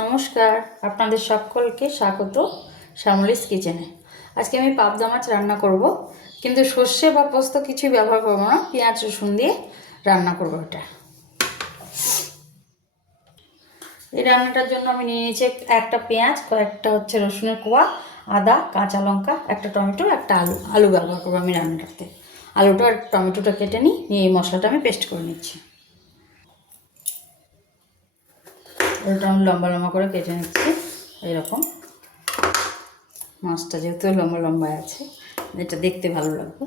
নমস্কার, আপনাদের সকলকে স্বাগত শ্যামলিস কিচেনে। আজকে আমি পাবদা মাছ রান্না করব, কিন্তু সর্ষে বা পোস্ত কিছু ব্যবহার করব না, পেঁয়াজ রসুন দিয়ে রান্না করব। এটা এই রান্নাটার জন্য আমি নিয়ে নিয়েছি একটা পেঁয়াজ, কয়েকটা রসুনের কোয়া, আদা, কাঁচা লঙ্কা, একটা টমেটো, একটা আলু ব্যবহার করবো আমি রান্নাটাতে। আলুটা আর টমেটোটা কেটে নিয়ে এই মশলাটা আমি পেস্ট করে নিচ্ছি। আলুটা আমি লম্বা লম্বা করে কেটে নিচ্ছি এরকম। মাছটা যেহেতু লম্বা লম্বায় আছে, এটা দেখতে ভালো লাগবে।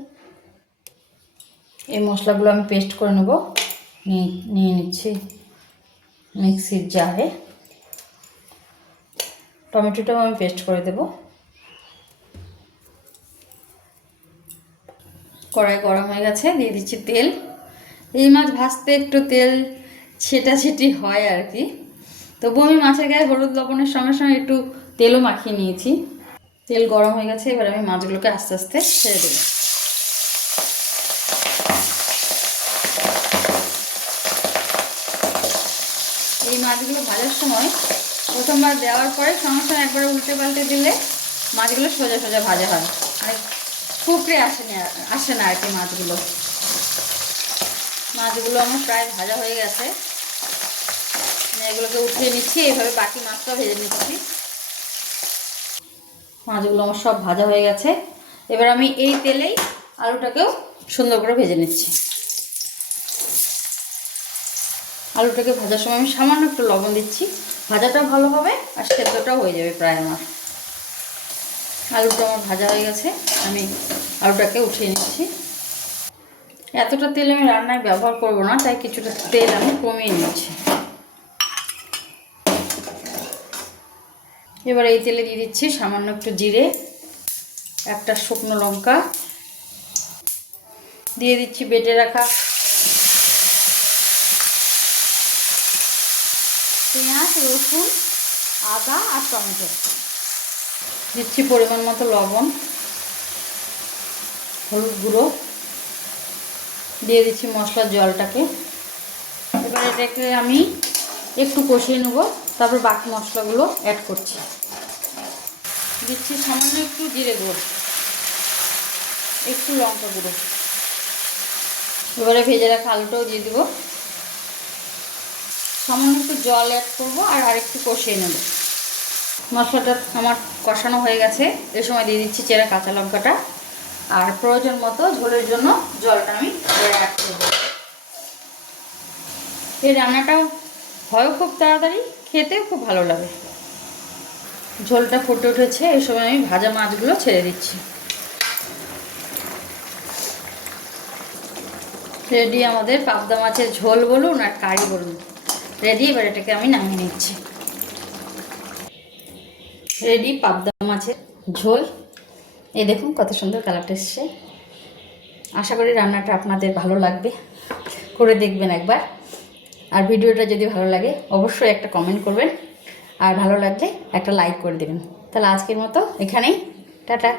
এই মশলাগুলো আমি পেস্ট করে নেব। নিয়ে নিচ্ছি মিক্সির জারে। টমেটোটাও আমি পেস্ট করে দেব। কড়াই গরম হয়ে গেছে, দিয়ে দিচ্ছি তেল। এই মাছ ভাজতে একটু তেল ছেটাছেটি হয় আর কি, তবু আমি মাছের গায়ে হলুদ লবণের সঙ্গে সঙ্গে একটু তেলও মাখিয়ে নিয়েছি। তেল গরম হয়ে গেছে, এবার আমি মাছগুলোকে আস্তে আস্তে ছেড়ে দেবো। এই মাছগুলো ভাজার সময় প্রথমবার দেওয়ার পরে সঙ্গে সঙ্গে একবারে উল্টে পাল্টে দিলে মাছগুলো সোজা সোজা ভাজা হয়, মানে কুকড়ে আসে না আর কি। মাছগুলো আমার প্রায় ভাজা হয়ে গেছে, এগুলোকে উঠিয়ে নিচ্ছি। এইভাবে বাকি মাছটা ভেজে নিচ্ছি। মাছগুলো আমার সব ভাজা হয়ে গেছে, এবার আমি এই তেলেই আলুটাকেও সুন্দর করে ভেজে নিচ্ছি। আলুটাকে ভাজার সময় আমি সামান্য একটু লবণ দিচ্ছি, ভাজাটা ভালো হবে আর সেদ্ধটাও হয়ে যাবে প্রায় আমার। আলুটা আমার ভাজা হয়ে গেছে, আমি আলুটাকে উঠিয়ে নিচ্ছি। এতটা তেল আমি রান্নায় ব্যবহার করব না, তাই কিছুটা তেল আমি কমিয়ে নিচ্ছি। এবার এই তেলে দিয়ে দিচ্ছি সামান্য একটু জিরে, একটা শুকনো লঙ্কা, দিয়ে দিচ্ছি বেটে রাখা পেঁয়াজ, রসুন, আদা আর টমেটো, দিচ্ছি পরিমাণ মতো লবণ, হলুদ গুঁড়ো, দিয়ে দিচ্ছি মশলার জলটাকে। এবার এটাকে আমি একটু কষিয়ে নেব, তারপর বাকি মশলাগুলো অ্যাড করছি। দিচ্ছি সামান্য একটু জিরে গুঁড়ো, একটু লঙ্কা গুঁড়ো। এবারে ভেজে রাখা আলুটাও দিয়ে দেবো, সামান্য একটু জল অ্যাড করবো আর আরেকটু কষিয়ে নেব। মশলাটা আমার কষানো হয়ে গেছে, এ সময় দিয়ে দিচ্ছি চেরা কাঁচা লঙ্কাটা, আর প্রয়োজন মতো ঝোলের জন্য জলটা আমি অ্যাড করব। এই রান্নাটাও হয় খুব তাড়াতাড়ি, খেতেও খুব ভালো লাগে। ঝোলটা ফুটে উঠেছে, এই সময় আমি ভাজা মাছগুলো ছেড়ে দিচ্ছি। রেডি আমাদের পাবদা মাছের ঝোল বলুন আর কারি বলুন, রেডি। এবার এটাকে আমি নামিয়ে নিচ্ছি। রেডি পাবদা মাছের ঝোল। এই দেখুন কত সুন্দর কালারটা এসছে। আশা করি রান্নাটা আপনাদের ভালো লাগবে, করে দেখবেন একবার। আর ভিডিওটা যদি ভালো লাগে অবশ্যই একটা কমেন্ট করবেন, আর ভালো লাগলে একটা লাইক করে দেবেন। তাহলে আজকের মতো এখানেই, টাটা।